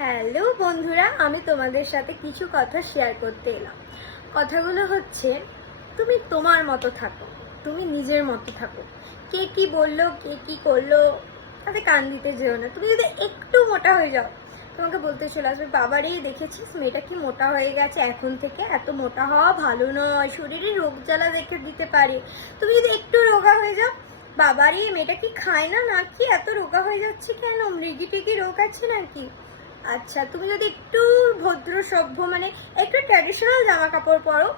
Hello বন্ধুরা, আমি তোমাদের সাথে কিছু কথা শেয়ার করতে এলাম। কথাগুলো হচ্ছে, তুমি তোমার মতো থাকো, তুমি নিজের মতো থাকো। কে কি বললো, কে কি করলো, তাতে কান দিতে যেও না। তুমি যদি একটু মোটা হয়ে যাও, তোমাকে বলতে চলে আসবে, বাবারে দেখেছিস মেয়েটা কি মোটা হয়ে গেছে, এখন থেকে এত মোটা হওয়া ভালো নয়, শরীরে রোগ জ্বালা দেখে দিতে পারে। তুমি যদি একটু রোগা হয়ে যাও, বাবারে মেয়েটা কি খায় না নাকি এত রোগা হয়ে যাচ্ছে কেন, মৃগী টিগি রোগ আছে নাকি। আচ্ছা, তুমি যদি একটু ভদ্র সভ্য মানে একটু ট্র্যাডিশনাল জামা কাপড় পরো,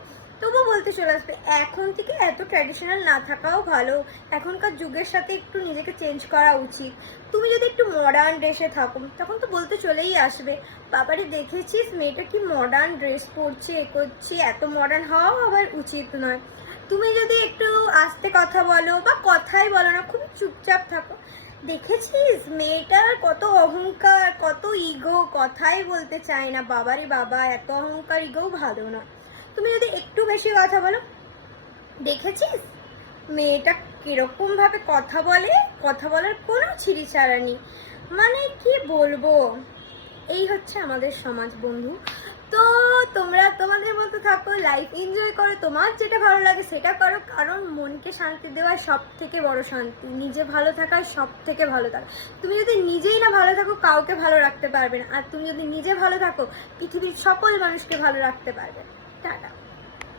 তবুও বলতে চলে আসবে এখন থেকে এত ট্র্যাডিশনাল না থাকাও ভালো, এখনকার যুগের সাথে একটু নিজেকে চেঞ্জ করা উচিত। তুমি যদি একটু মডার্ন ড্রেসে থাকো, তখন তো বলতে চলেই আসবে, বাবারে দেখেছিস মেয়েটা কি মডার্ন ড্রেস পরছে, এ করছে, এত মডার্ন হওয়াও আবার উচিত নয়। তুমি যদি একটু আস্তে কথা বলো বা কথাই বলো না, খুব চুপচাপ থাকো, দেখেছিস মেয়েটার কত অহংকার, কত ইগো, কথাই বলতে চায় না, বাবারে বাবা এত অহংকার ইগো ভালো না। তুমি যদি একটু বেশি কথা বলো, দেখেছিস মেয়েটা কিরকম ভাবে কথা বলে, কথা বলার কোনো ছিঁড়িছাড়া নেই। মানে কি বলবো, এই হচ্ছে আমাদের সমাজ বন্ধু। তো তোমরা তোমাদের মতো থাকো, লাইফ এনজয় করো, তোমার যেটা ভালো লাগে সেটা করো, কারণ মনকে শান্তি দেওয়া সব থেকে বড় শান্তি, নিজে ভালো থাকা সব থেকে ভালো থাকা। তুমি যদি নিজেই না ভালো থাকো, কাউকে ভালো রাখতে পারবে না, আর তুমি যদি নিজে ভালো থাকো, পৃথিবীর সকল মানুষকে ভালো রাখতে পারবে। টাটা।